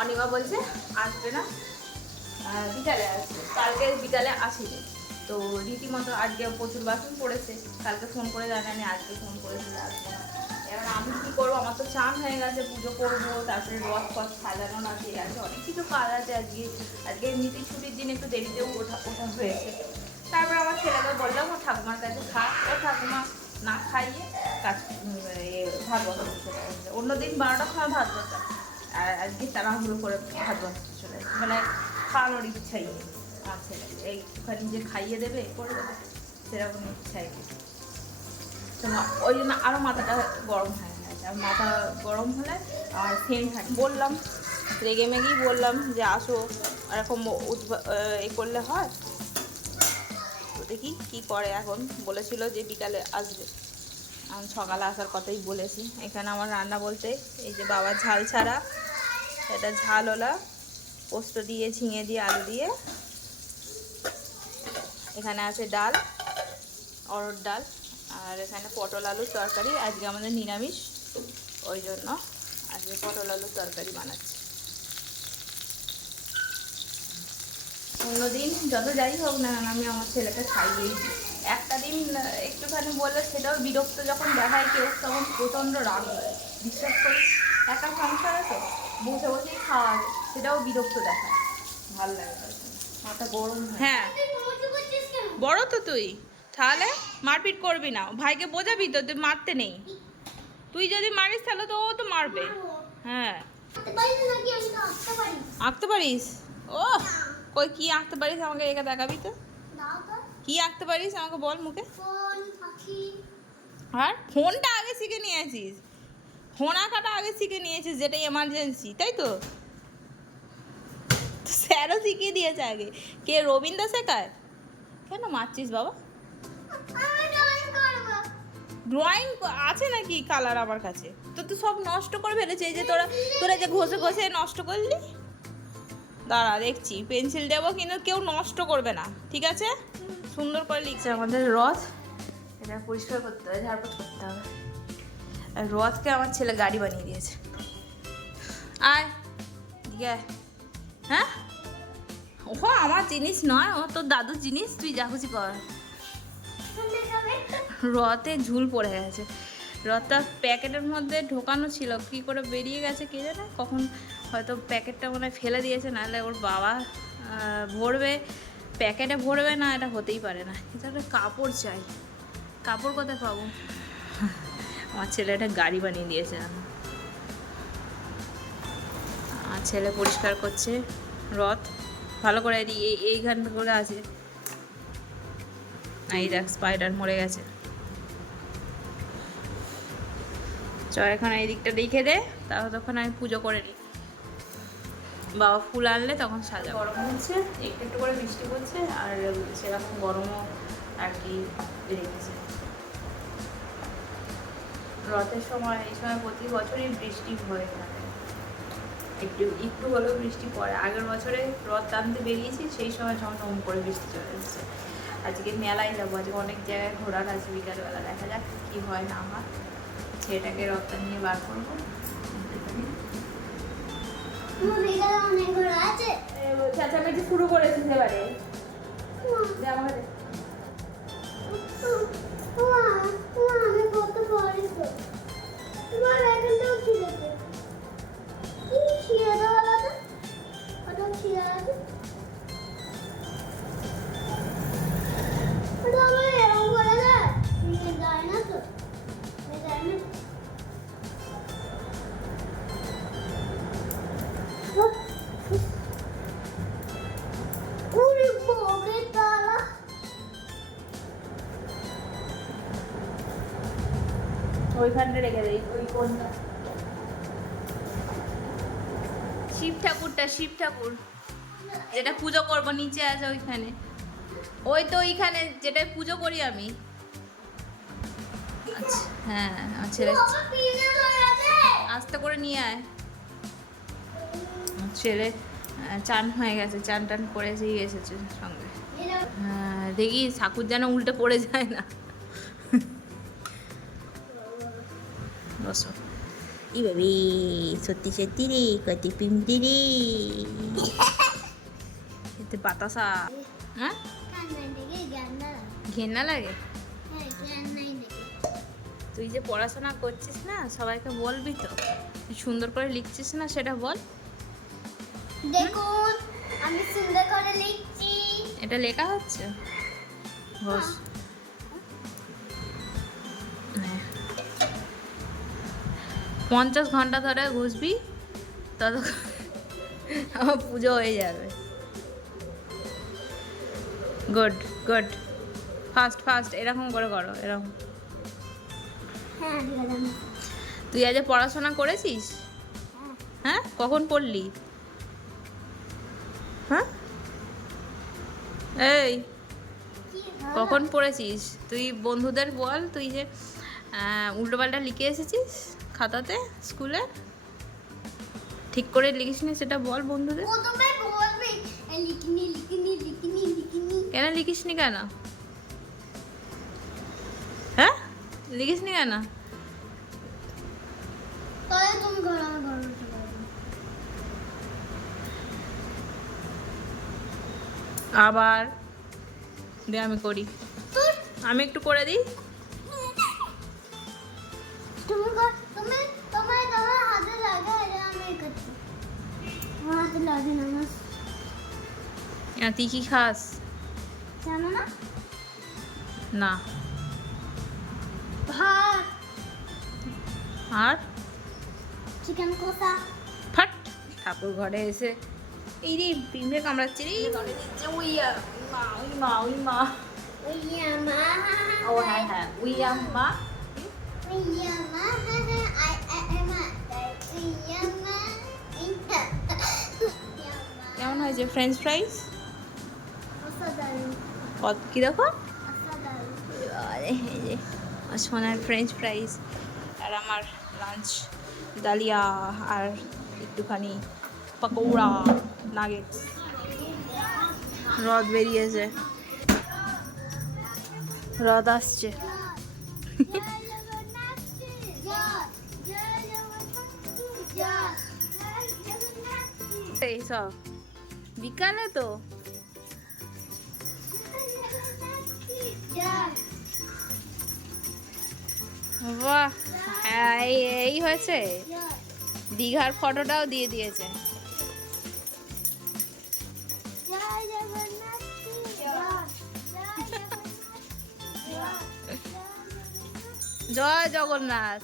অনিমা বলছে, আসবে না। বিকালে আসবে। কালকে বিকালে আসিনি। তো রীতিমতো আজকে প্রচুর বাসন পড়েছে। কালকে ফোন করে জানানি আজকে ফোন করেছে, আসবে না। এবার আমি কী করব? আমার তো চান হয়ে গেছে, পুজো করব, তারপরে রথ ফথ সাজানো না দিয়ে আছে। অনেক কিছু কাজ আছে আজকে। আজকে এমনিতেই ছুটির দিন একটু দেরিতে ওঠা ওঠা হয়েছে। তারপর আমার ছেলেকে বললাম ও ঠাকুমার কাছে খা। ও ঠাকুমা না খাইয়ে কাজ গেছে অন্যদিন বারোটার সময় ভাত বসা আর আজকে তাড়াহুড়ো করে ভাত বসাতে চলে মানে খাওয়ানোর ইচ্ছাই ছেলে এইখানে যে খাইয়ে দেবে, করে দেবে, সেরকম ইচ্ছাই তো ওই জন্য আরও মাথাটা গরম হয়ে গেছে আর মাথা গরম হলে আর ফেন থাকে বললাম, রেগে মেগেই বললাম যে আসো, এরকম এ করলে হয়। দেখি কি করে এখন। বলেছিল যে বিকালে আসবে। সকালে আসার কথাই বলেছি। এখানে আমার রান্না বলতে এই যে বাবার ঝাল ছাড়া, এটা ঝাল ওলা, পোস্ত দিয়ে, ঝিঙে দিয়ে, আলু দিয়ে। এখানে আছে ডাল অরড় ডাল, আর এখানে পটল আলুর তরকারি। আজকে আমাদের নিরামিষ, ওই জন্য আজকে পটল আলুর তরকারি বানাচ্ছি। অন্যদিন যত যাই হোক না আমি আমার ছেলেকে খাইয়েই দিই। একটা দিন একটুখানি বললে সেটাও বিরক্ত যখন দেখায় কেউ তখন প্রচণ্ড রাগ হয়। বিশ্বাস করি একটা সংসারে আছে বসে বসেই খাওয়া সেটাও বিরক্ত দেখায়। ভালো লাগে মাথা গরম হ্যাঁ। বড় তো তুই। তাহলে মারপিট করবি না। ভাইকে বোঝাবি তো তুই মারতে নেই। তুই যদি মারিস তাহলে তো ও তো মারবে। হ্যাঁ। আঁকতে পারিস ও কই কি আঁকতে পারিস আমাকে একা দেখাবি তো। কি আঁকতে পারিস আমাকে বল মুখে? আর ফোনটা আগে শিখে নিয়েছিস? ফোন আঁকাটা আগে শিখে নিয়েছিস যেটা এমার্জেন্সি তাই তো? স্যারও শিখিয়ে দিয়েছে আগে। কে রবীন্দ্র শেখায়? কেন মারছিস বাবা? ড্রয়িং আছে নাকি কালার আমার কাছে? তো তুই সব নষ্ট করে ফেলেছে এই যে তোরা তোরা যে ঘষে ঘষে নষ্ট করলি? দাঁড়া দেখছি পেন্সিল দেবো কিন্তু কেউ নষ্ট করবে না ঠিক আছে? সুন্দর করে লিখছে আমাদের রথ। এটা পরিষ্কার করতে হবে ঝাড়পোছ করতে হবে। আর রথকে আমার ছেলে গাড়ি বানিয়ে দিয়েছে। আয় দিকে হ্যাঁ? ও আমার জিনিস নয়, ও তোর দাদুর জিনিস, তুই যা খুশি কর। রথে ঝুল পড়ে গেছে। রথটা প্যাকেটের মধ্যে ঢোকানো ছিল, কি করে বেরিয়ে গেছে কে জানে? কখন হয়তো প্যাকেটটা মনে ফেলে দিয়েছে, নাহলে ওর বাবা ভরবে। প্যাকেটে ভরবে না, এটা হতেই পারে না। এটা একটা কাপড় চাই। কাপড় কোথায় পাবো? আমার ছেলে একটা গাড়ি বানিয়ে দিয়েছে। আমার ছেলে পরিষ্কার করছে। রথ, ভালো করে এই এই- এইখান করে আছে। এই দেখ স্পাইডার মরে গেছে। চ এখন এই দিকটা দেখে দে তাও তখন আমি পুজো করে নিই। বাবা ফুল আনলে তখন সাজা গরম হচ্ছে, একটু একটু করে বৃষ্টি পড়ছে, আর সেরকম গরমও আর কি রেখেছে রথের সময়, এই সময় প্রতি বছরই বৃষ্টি হয়ে থাকে। একটু একটু হলেও বৃষ্টি পড়ে। আগের বছরে রথ টানতে বেরিয়েছি, সেই সময় ঝমঝম করে বৃষ্টি চলে এসেছে। আজকে মেলায় যাব, আজকে অনেক জায়গায় ঘোরার আছে বিকালবেলা। দেখা যাক কী হয় না হয়। ছেলেটাকে রথটা নিয়ে বার করব। চেঁচামেচি শুরু করেছিস এবারে আমাকে দে। রেখে দেই ওই কোনটা শিব ঠাকুরটা শিব ঠাকুর। যেটা পুজো করব নিচে আছে ওইখানে। ওই তো ওইখানে যেটা পুজো করি আমি। আচ্ছা হ্যাঁ আমার ছেলে আস্তে করে নিয়ে আয়। ছেলে চান হয়ে গেছে চান টান করে এসেই এসেছে সঙ্গে। হ্যাঁ, দেখি ঠাকুর যেন উল্টে পড়ে যায় না। বসো ই বাবি সত্যি সত্যি রে কত পিমড়ি রে এতে বাতাসা হ্যাঁ ঘেন্না লাগে তুই যে পড়াশোনা করছিস না সবাইকে বলবি তো সুন্দর করে লিখছিস না সেটা বল দেখুন আমি সুন্দর করে লিখছি এটা লেখা হচ্ছে বস পঞ্চাশ ঘণ্টা ধরে ঘুষবি তত আমার পুজো হয়ে যাবে। গুড গুড ফাস্ট ফাস্ট এরকম করে করো এরকম। হ্যাঁ তুই আজ পড়াশোনা করেছিস? হ্যাঁ কখন পড়লি? হ্যাঁ? এই কখন পড়েছিস? তুই বন্ধুদের বল তুই যে উল্টোপাল্টা লিখে এসেছিস? খাতাতে স্কুলে। ঠিক করে লিখিস নি সেটা বল বন্ধুদের। প্রথমে বলবি লিখিনি লিখিনি লিখিনি লিখিনি। কেন লিখিস নি কেন? হ্যাঁ? লিখিস নি কেন? আবার দে আমি করি। আমি একটু করে দিই। তুমি ঘর আমার হাতে লাগে না আমার তুই কি খাস? জানো না? না। ভাত। আর? চিকেন কষা। ফাট। ঠাকুর ঘরে এসে এই রে পিঁপড়ে কামড়াচ্ছে রে। ঘরে দিচ্ছে উই আ, মা উই মা। উই মা ওই মা ও হ্যাঁ হ্যাঁ উই আম মা। ওই মা। হয়েছে ফ্রেঞ্চ ফ্রাইস কত কি দেখো? অসাধারণ আরে এই যে আমার সোনার ফ্রেঞ্চ ফ্রাইস আর আমার লাঞ্চ ডালিয়া আর একটুখানি পকৌড়া নাগেটস রদ বেরিয়েছে। রদ আসছে। এই সব। বিকালে তো। বাহ হ্যাঁ এই- হয়েছে। দীঘার ফটোটাও দিয়ে দিয়েছে। জয় জগন্নাথ।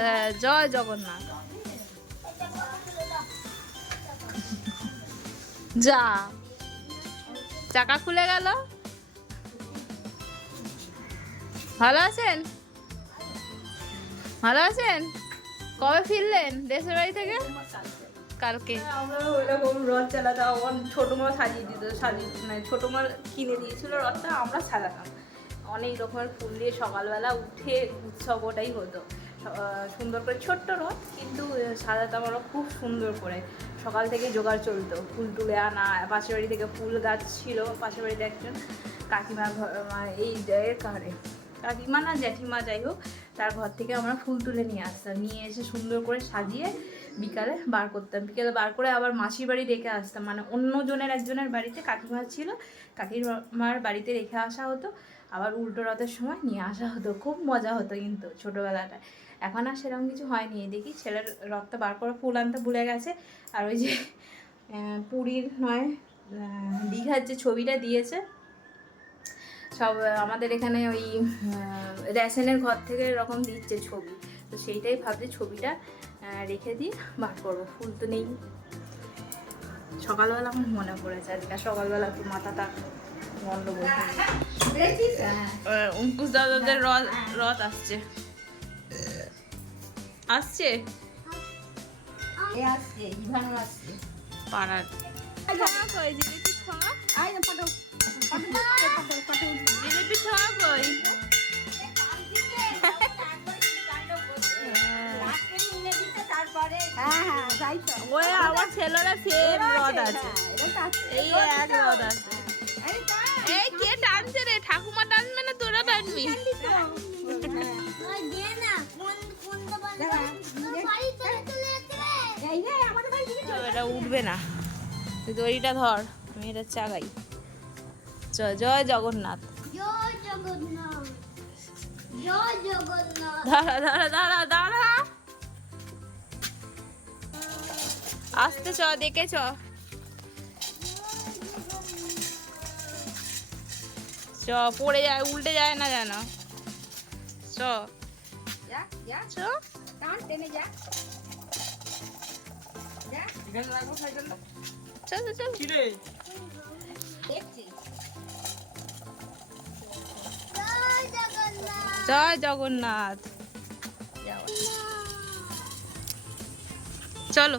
আহ, জয় জগন্নাথ। যা। চাকা খুলে গেল। ভালো আছেন? ভালো আছেন? কবে ফিরলেন দেশের বাড়ি থেকে? কালকে। ওইরকম রথ ছোটো মা সাজিয়ে দিত, সাজিয়ে মানে ছোটো মা কিনে দিয়েছিল রথটা, আমরা সাজাতাম অনেক রকমের ফুল দিয়ে সকালবেলা উঠে উৎসব ওটাই হতো। সুন্দর করে ছোট্ট রথ কিন্তু আহ, সাজাতাম আমরা খুব সুন্দর করে। সকাল থেকে জোগাড় চলতো ফুল তুলে আনা পাশের বাড়ি থেকে ফুল গাছ ছিল পাশের বাড়িতে একজন মানে এই এর কারে। কাকিমা না জ্যাঠিমা যাই হোক তার ঘর থেকে আমরা ফুল তুলে নিয়ে আসতাম। নিয়ে এসে সুন্দর করে সাজিয়ে বিকালে বার করতাম। বিকালে বার করে আবার মাসির বাড়ি রেখে আসতাম। মানে অন্য জনের একজনের বাড়িতে কাকিমা ছিল কাকিমার বাড়িতে রেখে আসা হতো। আবার উল্টো রথের সময় নিয়ে আসা হতো। খুব মজা হতো কিন্তু ছোটোবেলাটায়। এখন আর সেরকম কিছু হয়নি। দেখি ছেলের রথটা বার করে ফুল আনতে ভুলে গেছে। আর ওই যে পুরীর নয় দীঘার যে ছবিটা দিয়েছে সব আমাদের এখানে ওই রেশনের ঘর থেকে এরকম দিচ্ছে ছবি। তো সেইটাই ভাবছি ছবিটা রেখে দিয়ে বার করব। ফুল তো নেই। সকালবেলা আমার মনে পড়েছে আজকে। সকালবেলা একটু মাথাটা গন্ডগোল অঙ্কুশ দাদাদের রথ রথ আসছে। আসছে? আসছে ইভানো আসছে। পাড়ার। জিলিপি ছোঁয়া কই হ্যাঁ হ্যাঁ ওই আমার ছেলেরা আছে, হ্যাঁ। এই এক আছে। এই কে টানছে রে? ঠাকুমা টানবে না তোরা টানবি? এটা উঠবে না। তুই দড়িটা ধর আমি এটা চাগাই চ জয় জগন্নাথ। জয় জগন্নাথ জয় দাঁড়া দাঁড়া দাঁড়া দাঁড়া। আসতে চ দেখে চ। চ পড়ে যায় উল্টে যায় না যেন। চ। যা, যা, চল চল দেখছি। জয় জগন্নাথ। চলো।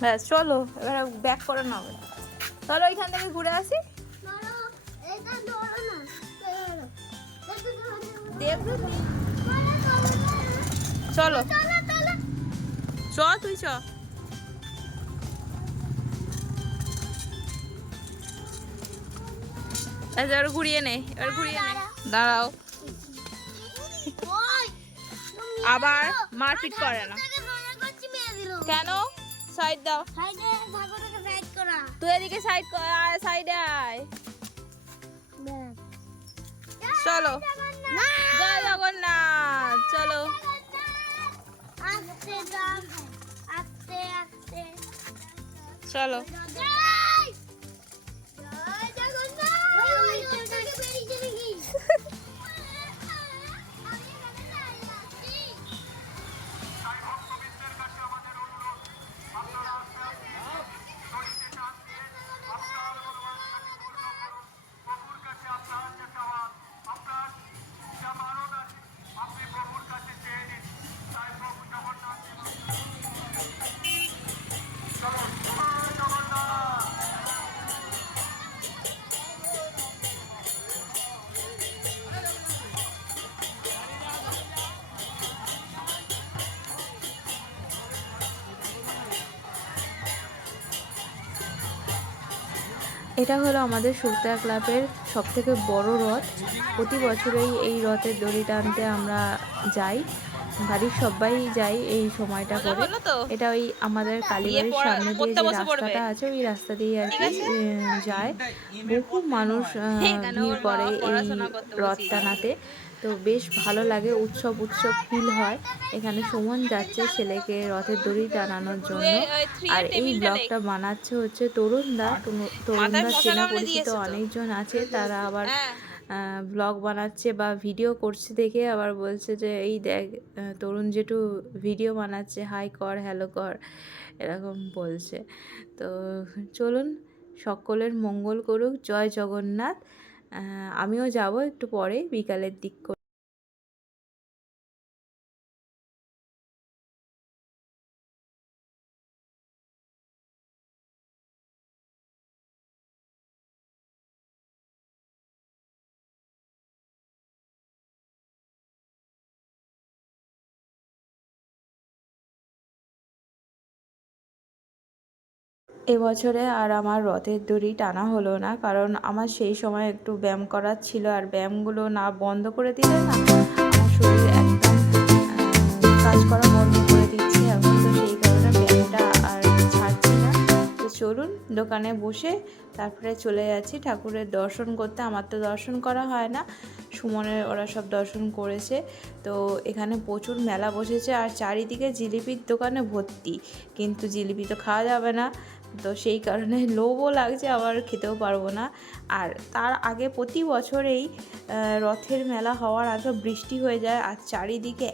ব্যাস চলো এবার ব্যাক করে নেবে চলো ওইখান থেকে ঘুরে আসি। ধরো চলো। চ তুই চ। আচ্ছা এবার ঘুরিয়ে নে এবার ঘুরিয়ে নে। দাঁড়াও। আবার মারপিট করে না। কেন? সাইড দাও। তুই এদিকে সাইড আয় সাইডে আয়। চলো। জয় জগন্নাথ। চলো এটা হলো আমাদের সুরতা ক্লাবের সব থেকে বড় রথ। প্রতি বছরেই এই রথের দড়ি টানতে আমরা যাই। বাড়ির সবাই যাই এই সময়টা করে। এটা ওই আমাদের কালীবাড়ির সামনে দিয়ে যে রাস্তাটা আছে ওই রাস্তা দিয়ে আর কি যায়। বহু মানুষ ভিড় করে এই রথ টানাতে। তো বেশ ভালো লাগে উৎসব উৎসব ফিল হয়। এখানে সুমন যাচ্ছে ছেলেকে রথের দড়ি টানানোর জন্য। আর এই ব্লগটা বানাচ্ছে হচ্ছে তরুণদা। তরুণদা চেনা পরিচিত অনেকজন আছে তারা আবার ব্লগ বানাচ্ছে বা ভিডিও করছে দেখে। আবার বলছে যে এই দেখ তরুণ জেঠু ভিডিও বানাচ্ছে। হাই কর হ্যালো কর। এরকম বলছে। তো চলুন সকলের মঙ্গল করুক। জয় জগন্নাথ। আমিও যাব একটু পরে বিকালের দিক এবছরে আর আমার রথের দড়ি টানা হলো না, কারণ আমার সেই সময় একটু ব্যায়াম করার ছিল আর ব্যায়ামগুলো না বন্ধ করে দিলে না আমার শরীর একদম কাজ করা বন্ধ করে দিচ্ছে। এখন তো সেই কারণে ব্যায়ামটা আর ছাড়ছি না। তো চলুন দোকানে বসে তারপরে চলে যাচ্ছি। ঠাকুরের দর্শন করতে আমার তো দর্শন করা হয় না, সুমনের ওরা সব দর্শন করেছে। তো এখানে প্রচুর মেলা বসেছে আর চারিদিকে জিলিপির দোকানে ভর্তি, কিন্তু জিলিপি তো খাওয়া যাবে না। তো সেই কারণে লোভও লাগছে, আবার খেতেও পারব না। আর তার আগে প্রতি বছরেই রথের মেলা হওয়ার আগে বৃষ্টি হয়ে যায়, আর চারিদিকে